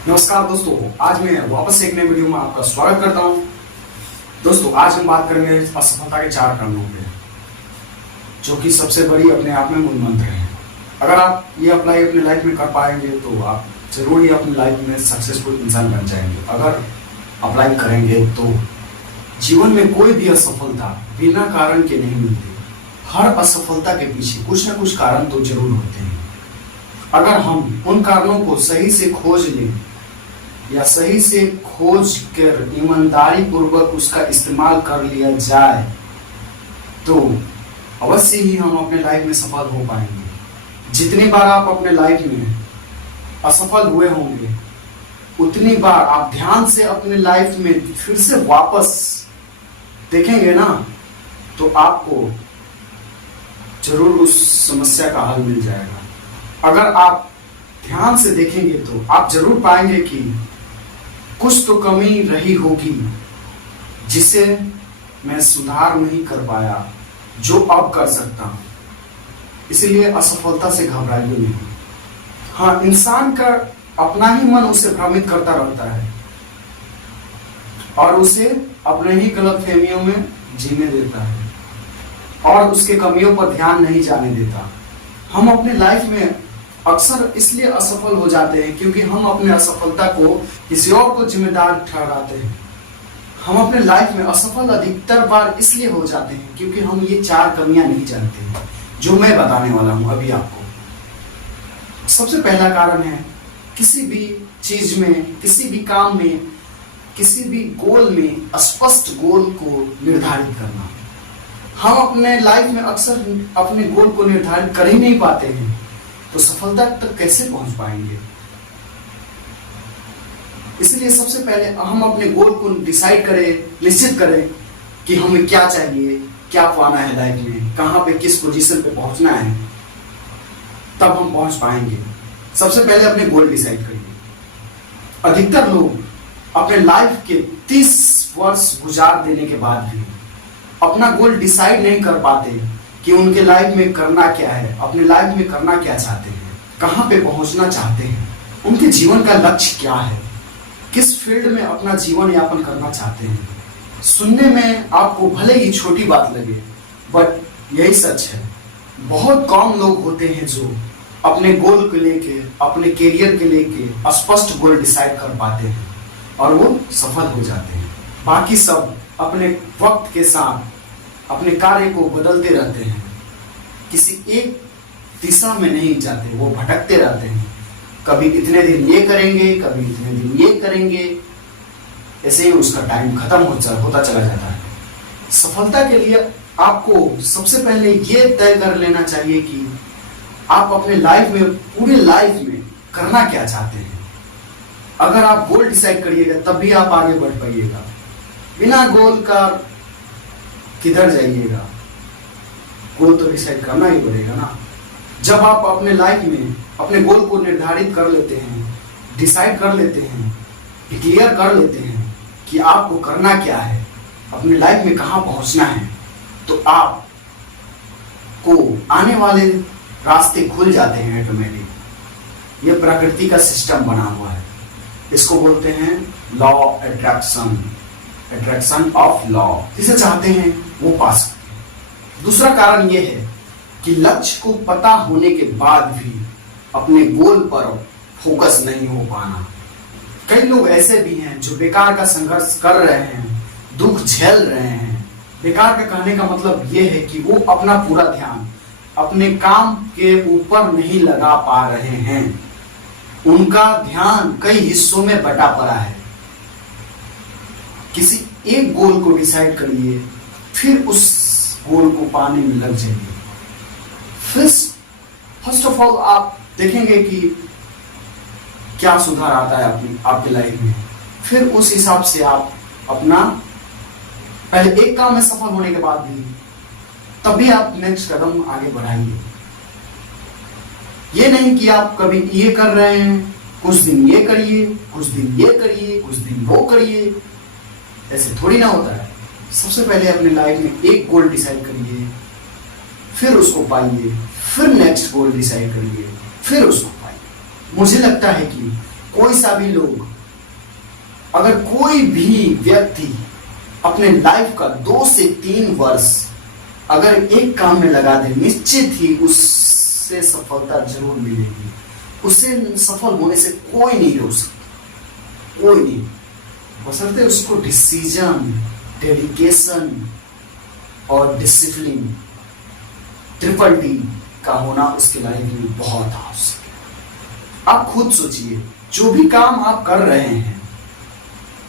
नमस्कार दोस्तों, आज मैं वापस एक नए वीडियो में आपका स्वागत करता हूं। दोस्तों, आज हम बात करेंगे असफलता के 4 कारणों पे, जो कि सबसे बड़ी अपने आप में मूल मंत्र है। अगर आप ये अप्लाई अपनी लाइफ में कर पाएंगे तो आप जरूर ही अपनी लाइफ में सक्सेसफुल इंसान बन जाएंगे। अगर अप्लाई करेंगे तो जीवन में कोई भी असफलता बिना कारण के नहीं मिलती। हर असफलता के पीछे कुछ ना कुछ कारण तो जरूर होते हैं। अगर हम उन कारणों को सही से खोज लें या सही से खोज कर ईमानदारी पूर्वक उसका इस्तेमाल कर लिया जाए तो अवश्य ही हम अपने लाइफ में सफल हो पाएंगे। जितनी बार आप अपने लाइफ में असफल हुए होंगे उतनी बार आप ध्यान से अपने लाइफ में फिर से वापस देखेंगे ना, तो आपको जरूर उस समस्या का हल मिल जाएगा। अगर आप ध्यान से देखेंगे तो आप जरूर पाएंगे कि कुछ तो कमी रही होगी जिसे मैं सुधार नहीं कर पाया, जो अब कर सकता हूं। इसीलिए असफलता से घबराइए नहीं। हाँ, इंसान का अपना ही मन उसे भ्रमित करता रहता है और उसे अपने ही गलतफहमियों में जीने देता है और उसके कमियों पर ध्यान नहीं जाने देता। हम अपने लाइफ में अक्सर इसलिए असफल हो जाते हैं क्योंकि हम अपने असफलता को किसी और को जिम्मेदार ठहराते हैं। हम अपने लाइफ में असफल अधिकतर बार इसलिए हो जाते हैं क्योंकि हम ये 4 कमियां नहीं जानते हैं, जो मैं बताने वाला हूं अभी आपको। सबसे पहला कारण है किसी भी चीज में, किसी भी काम में, किसी भी गोल में स्पष्ट गोल को निर्धारित करना। हम अपने लाइफ में अक्सर अपने गोल को निर्धारित कर ही नहीं पाते हैं, तो सफलता तक कैसे पहुंच पाएंगे। इसलिए सबसे पहले हम अपने गोल को डिसाइड करें, निश्चित करें कि हमें क्या चाहिए, क्या पाना है लाइफ में, कहां पे किस पोजीशन पे पहुंचना है, तब हम पहुंच पाएंगे। सबसे पहले अपने गोल डिसाइड करिए। अधिकतर लोग अपने लाइफ के 30 वर्ष गुजार देने के बाद भी अपना गोल डिसाइड नहीं कर पाते कि उनके लाइफ में करना क्या है, अपने लाइफ में करना क्या चाहते हैं, कहां पे पहुंचना चाहते हैं, उनके जीवन का लक्ष्य क्या है, किस फील्ड में अपना जीवन यापन करना चाहते हैं। सुनने में आपको भले ही छोटी बात लगे, बट यही सच है। बहुत कम लोग होते हैं जो अपने गोल को लेके, अपने करियर के लेके स्पष्ट गोल डिसाइड कर पाते हैं और वो सफल हो जाते हैं। बाकी सब अपने वक्त के साथ अपने कार्य को बदलते रहते हैं, किसी एक दिशा में नहीं जाते, वो भटकते रहते हैं। कभी इतने दिन ये करेंगे, कभी इतने दिन ये करेंगे, ऐसे ही उसका टाइम खत्म होता चला जाता है। सफलता के लिए आपको सबसे पहले ये तय कर लेना चाहिए कि आप अपने लाइफ में, पूरे लाइफ में करना क्या चाहते हैं। अगर आप गोल डिसाइड करिएगा तब भी आप आगे बढ़ पाइएगा। बिना गोल का किधर जाइएगा, गोल तो डिसाइड करना ही पड़ेगा ना। जब आप अपने लाइफ में अपने गोल को निर्धारित कर लेते हैं, डिसाइड कर लेते हैं, क्लियर कर लेते हैं कि आपको करना क्या है, अपने लाइफ में कहां पहुंचना है, तो आप को आने वाले रास्ते खुल जाते हैं ऑटोमेटिक। ये प्रकृति का सिस्टम बना हुआ है, इसको बोलते हैं law attraction, attraction of law. जिसे चाहते हैं वो पा सकते हैं। दूसरा कारण यह है कि लक्ष्य को पता होने के बाद भी अपने गोल पर फोकस नहीं हो पाना। कई लोग ऐसे भी हैं जो बेकार का संघर्ष कर रहे हैं, दुख झेल रहे हैं। बेकार का कहने का मतलब यह है कि वो अपना पूरा ध्यान अपने काम के ऊपर नहीं लगा पा रहे हैं। उनका ध्यान कई हिस्सों में बटा पड़ा है। किसी एक गोल को डिसाइड करिए, फिर उस गोल को पाने में लग जाइए। फर्स्ट ऑफ ऑल आप देखेंगे कि क्या सुधार आता है आपकी लाइफ में। फिर उस हिसाब से आप अपना पहले एक काम में सफल होने के बाद भी तभी आप नेक्स्ट कदम आगे बढ़ाइए। ये नहीं कि आप कभी ये कर रहे हैं, कुछ दिन ये करिए, कुछ दिन ये करिए, कुछ दिन वो करिए, ऐसे थोड़ी ना होता है। सबसे पहले अपने लाइफ में एक गोल डिसाइड करिए, फिर उसको पाइए, फिर नेक्स्ट गोल डिसाइड करिए, फिर उसको पाइए। मुझे लगता है कि कोई सा भी लोग, अगर कोई भी व्यक्ति अपने लाइफ का 2 से 3 वर्ष अगर एक काम में लगा दे, निश्चित ही उससे सफलता जरूर मिलेगी। उसे सफल होने से कोई नहीं रोक सकता, कोई नहीं, बशर्ते उसको डिसीजन, डेडिकेशन और डिसिप्लिन, ट्रिपल डी का होना उसके लाइफ में बहुत आवश्यक है। आप खुद सोचिए, जो भी काम आप कर रहे हैं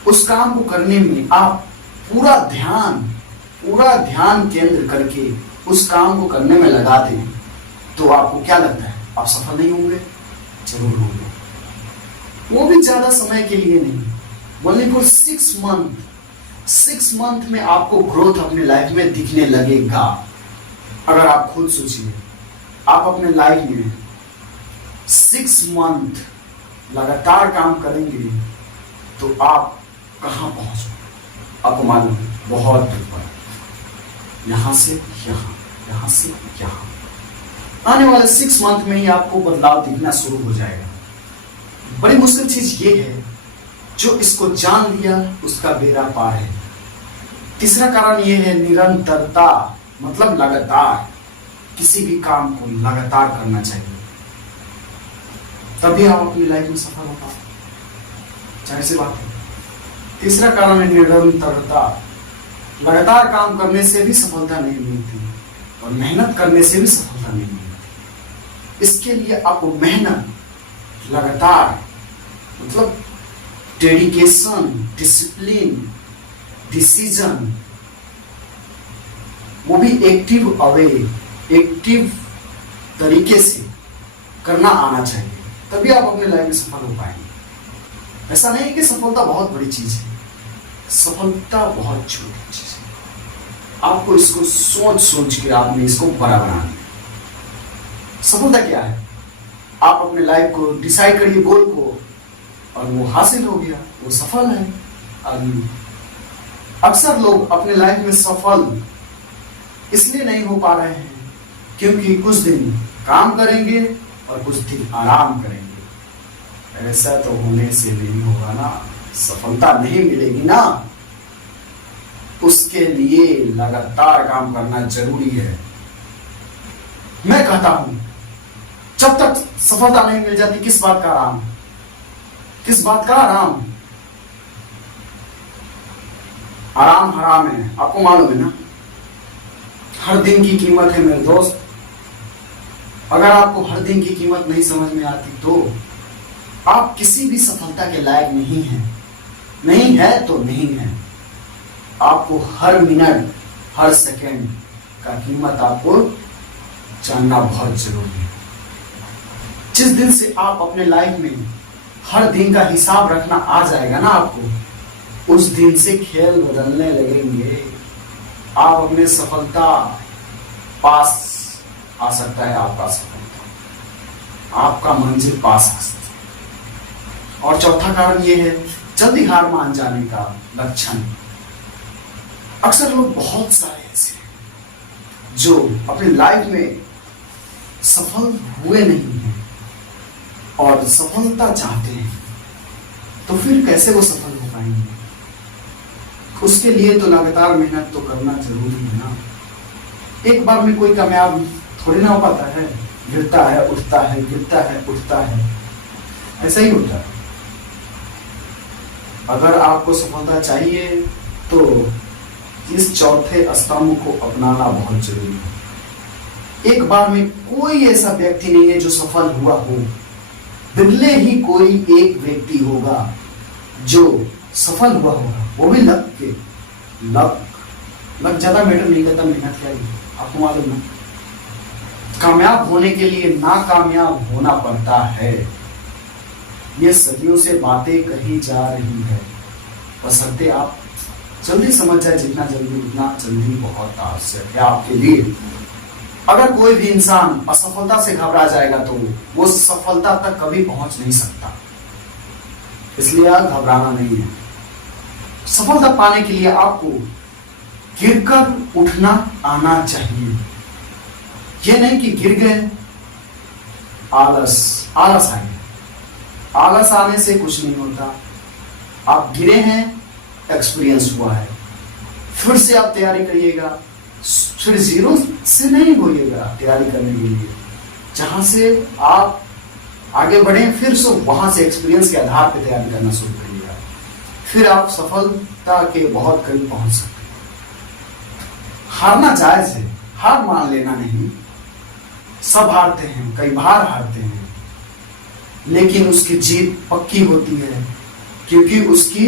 उस काम को करने में आप पूरा ध्यान केंद्र करके उस काम को करने में लगा दें, तो आपको क्या लगता है, आप सफल नहीं होंगे? जरूर होंगे। वो भी ज्यादा समय के लिए नहीं, ओनली फॉर 6 मंथ। 6 मंथ में आपको ग्रोथ अपने लाइफ में दिखने लगेगा। अगर आप खुद सोचिए, आप अपने लाइफ में 6 मंथ लगातार काम करेंगे तो आप कहां पहुंचोगे? आपको मालूम है, बहुत ऊपर, यहां से यहां, यहां से यहां। आने वाले 6 मंथ में ही आपको बदलाव दिखना शुरू हो जाएगा। बड़ी मुश्किल चीज ये है, जो इसको जान लिया उसका बेड़ा पार है। तीसरा कारण ये है निरंतरता, मतलब लगातार किसी भी काम को लगातार करना चाहिए, तभी आप अपनी लाइफ में सफल हो पाओ। जाहिर सी बात है। तीसरा कारण है निरंतरता। लगातार काम करने से भी सफलता नहीं मिलती और मेहनत करने से भी सफलता नहीं मिलती। इसके लिए आपको मेहनत, लगातार, मतलब डेडिकेशन, डिसिप्लिन, डिसीजन, वो भी एक्टिव तरीके से करना आना चाहिए, तभी आप अपने लाइफ में सफल हो पाएंगे। ऐसा नहीं कि सफलता बहुत बड़ी चीज है, सफलता बहुत छोटी चीज है। आपको इसको सोच के आपने इसको बड़ा बनाना है। सफलता क्या है? आप अपने लाइफ को डिसाइड करिए, गोल को, और वो हासिल हो गया, वो सफल है आदमी। अक्सर लोग अपने लाइफ में सफल इसलिए नहीं हो पा रहे हैं क्योंकि कुछ दिन काम करेंगे और कुछ दिन आराम करेंगे। ऐसा तो होने से नहीं होगा ना, सफलता नहीं मिलेगी ना। उसके लिए लगातार काम करना जरूरी है। मैं कहता हूं, जब तक सफलता नहीं मिल जाती, किस बात का आराम, किस बात का आराम? आराम हराम है, आपको मालूम है ना। हर दिन की कीमत है मेरे दोस्त। अगर आपको हर दिन की कीमत नहीं समझ में आती तो आप किसी भी सफलता के लायक नहीं हैं। नहीं है तो नहीं है। आपको हर मिनट, हर सेकंड का कीमत आपको जानना बहुत जरूरी है। जिस दिन से आप अपने लाइफ में हर दिन का हिसाब रखना आ जाएगा ना आपको, उस दिन से खेल बदलने लगेंगे। आप अपने सफलता पास आ सकता है, आपका सफलता, आपका मंजिल पास आ सकता है। और चौथा कारण यह है जल्दी हार मान जाने का लक्षण। अक्सर लोग बहुत सारे ऐसे हैं जो अपनी लाइफ में सफल हुए नहीं हैं और सफलता चाहते हैं, तो फिर कैसे वो सफल हो पाएंगे? उसके लिए तो लगातार मेहनत तो करना जरूरी है ना। एक बार में कोई कामयाब थोड़ी ना हो पाता है, गिरता है उठता है, गिरता है उठता है, ऐसा ही होता है। अगर आपको सफलता चाहिए तो इस चौथे स्तंभ को अपनाना बहुत जरूरी है। एक बार में कोई ऐसा व्यक्ति नहीं है जो सफल हुआ हो। बिरले ही कोई एक व्यक्ति होगा जो सफल हुआ होगा, वो भी लक के। लक ज्यादा मैटर नहीं करता, मेहनत क्या है, आपको मालूम है। कामयाब होने के लिए नाकामयाब होना पड़ता है। ये सदियों से बातें कही जा रही है, बशर्ते आप जल्दी समझ जाए। जितना जल्दी उतना जल्दी बहुत आवश्यक है आपके लिए। अगर कोई भी इंसान असफलता से घबरा जाएगा तो वो सफलता तक कभी पहुंच नहीं सकता। इसलिए घबराना नहीं है। सफलता पाने के लिए आपको गिरकर उठना आना चाहिए। यह नहीं कि गिर गए, आलस आ गया, आलस आने से कुछ नहीं होता। आप गिरे हैं, एक्सपीरियंस हुआ है, फिर से आप तैयारी करिएगा। फिर जीरो से नहीं होइएगा तैयारी करने के लिए। जहां से आप आगे बढ़े, फिर से वहां से एक्सपीरियंस के आधार पर तैयारी करना शुरू करिएगा। फिर आप सफलता के बहुत करीब पहुंच सकते हैं। हारना जायज है, हार मान लेना नहीं। सब हारते हैं, कई बार हारते हैं, लेकिन उसकी जीत पक्की होती है, क्योंकि उसकी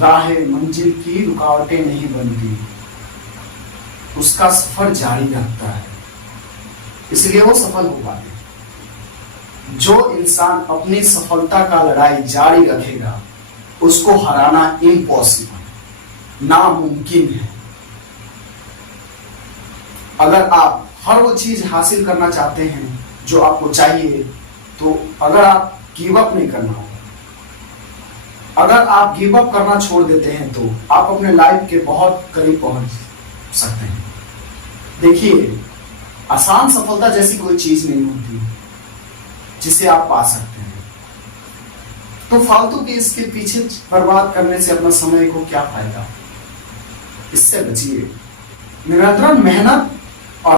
राहें मंजिल की रुकावटें नहीं बनती, उसका सफर जारी रखता है, इसलिए वो सफल हो पाते हैं। जो इंसान अपनी सफलता का लड़ाई जारी रखेगा, उसको हराना इम्पॉसिबल, नामुमकिन है। अगर आप हर वो चीज हासिल करना चाहते हैं जो आपको चाहिए, तो अगर आप गिव अप नहीं करना होगा। अगर आप गिव अप करना छोड़ देते हैं तो आप अपने लाइफ के बहुत करीब पहुंच सकते हैं। देखिए, आसान सफलता जैसी कोई चीज नहीं होती जिसे आप पा सकते हैं। तो फालतू के इसके पीछे बर्बाद करने से अपना समय को क्या फायदा, इससे बचिए। निरंतर मेहनत